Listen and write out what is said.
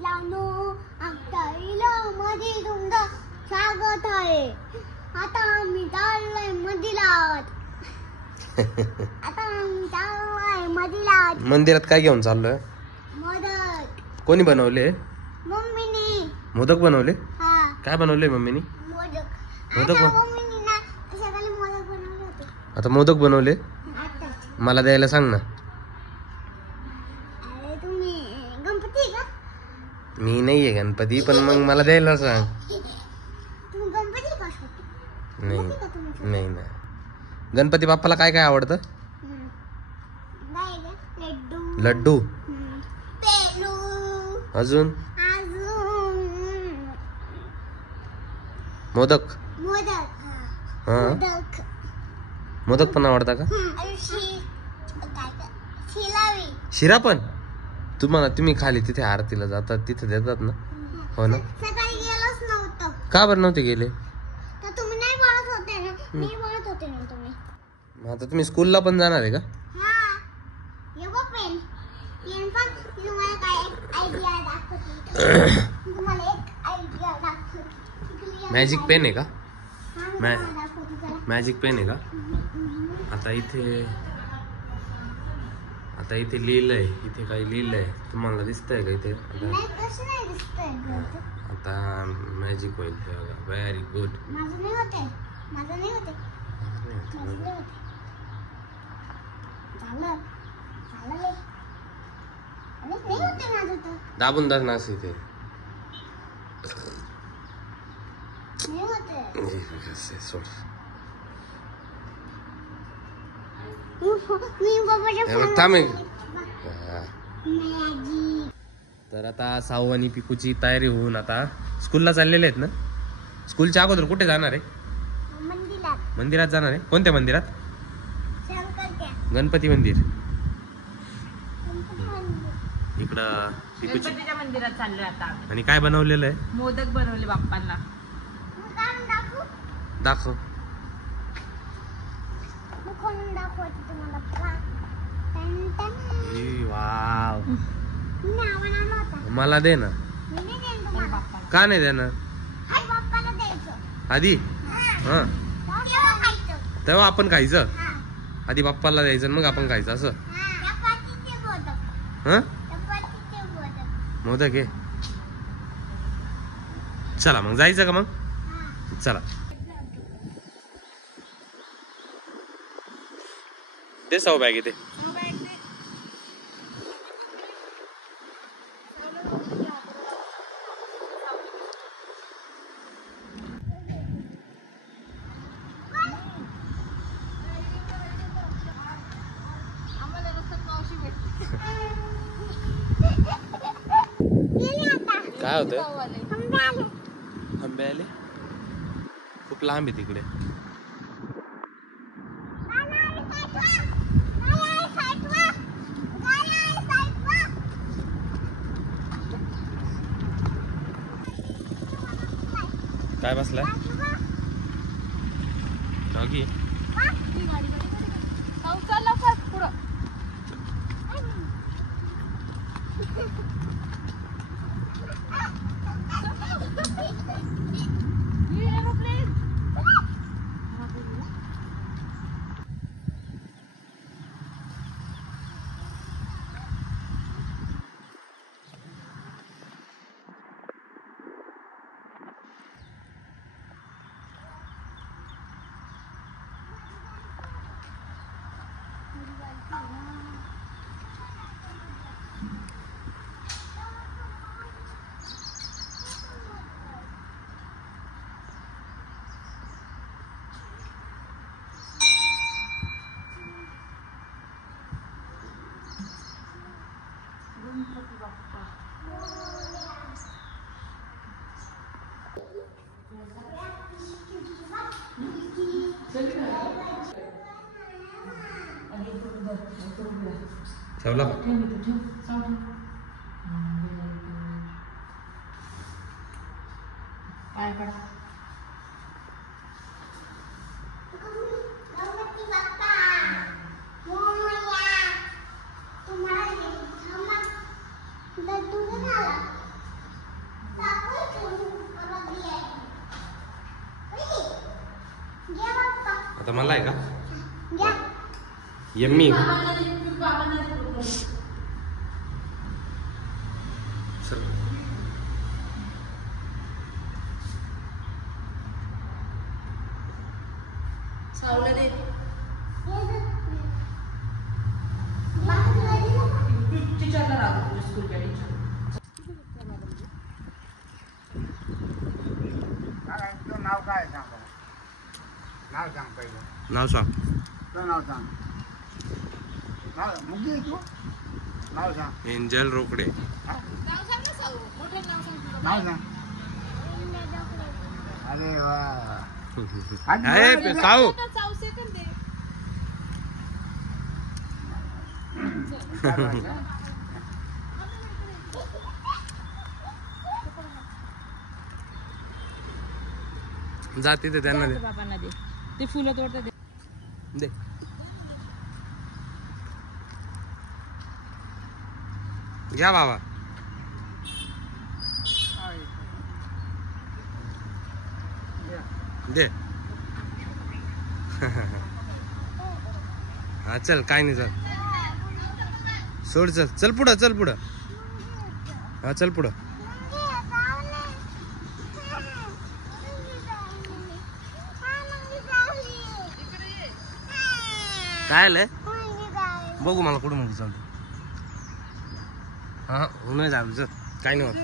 मित्रांनो, आमच्या मध्ये तुमचं स्वागत आहे. आता आम्ही चाललोय मंदिरात. मंदिरात काय घेऊन चाललोय? मोदक. कोणी बनवले? मम्मीने. मोदक बनवले? हा. काय बनवले मम्मीने? मोदक मम्मीने ना सकाळी मोदक बनवले होते. आता मोदक बनवले? मला द्यायला सांग ना. अरे तुम्ही गणपती का? मी नाहीये गणपती, पण मग मला द्यायला सांग. तुम्ही गणपती का? नाही ना. गणपती बाप्पाला काय काय आवडतं? लड्डू. लड्डू. पेरू. अजून? मोदक. मोदक. मोदक पण आवडता का? शिरा पण? तुम्ही खाली तिथे आरतीला जातात, तिथे देतात ना? हो ना. सकाळी गेलोच नव्हतं. का बरं नव्हते गेले? तर तुम्ही नाही बोलत होते ना. मी बोलत होते ना तुम्ही. आता तुम्ही स्कूलला पण जाणार आहे का? हा. येऊ पेन. पेन पण तुम्हाला काय आयडिया दाखवते. तुम्हाला एक आयडिया दाखवते. मॅजिक पेन आहे का? दाखवते. मॅजिक पेन आहे का? आता इथे लिहिलंय. इथे काही लिहिलंय तुम्हाला दिसतंय का इथे? नाही, कसं नाही दिसतंय. आता मॅजिक होईल. Very good. माझं नाही होते. दाबून धर ना असं इथे. सोड. थांब एक. तर आता साऊ आणि पिकूची तयारी होऊन आता स्कूलला चाललेले आहेत ना? स्कूलच्या अगोदर कुठे जाणार आहे? मंदिरात जाणार आहे. कोणत्या मंदिरात? गणपती मंदिर. इकडं गणपतीच्या मंदिरात चाललोय आता. आणि काय बनवलेलं आहे? मोदक बनवले बाप्पांना. दाखव. वाव. मला दे ना. का नाही देणार? आधी तेव्हा आपण खायचं. आधी बाप्पाला द्यायचं मग आपण खायचं असं. मोदक आहे. चला मग जायचं का? मग चला. ते साऊ बॅग येते. काय होतं? आंबे आले. खूप लांब आहे तिकडे. काय बसलाय? डॉगी. ठेवला का? काय पडा? आता मला आहे का घ्या. यम्मी चल. सावलं दे. टीचरला राहतो तुझ्या स्कूलच्या टीचर. तुझं नाव काय सांग बरं. नाव सांग पहिलं. नाव सांग. तुझं नाव सांग. नाव मुलगी आहे तू. नाव सांग. एंजल रोकडे. हा? नाव सांग ना साऊ. मोठं नाव सांग तुझं. नाव सांग. अरे वा. आहे साऊ. साऊ सेकंड दे. जाते ते त्यांना दे. बाबांना दे. ते फुलं तोडतात दे. दे. घ्या बाबा. दे. हा चल काय नाही चल सोड चल चल पुढं चल पुढं हा चल पुढं काय आलंय बघू मला कुठं मध्ये चालतं हा नाही झालं चल काय नाही होत.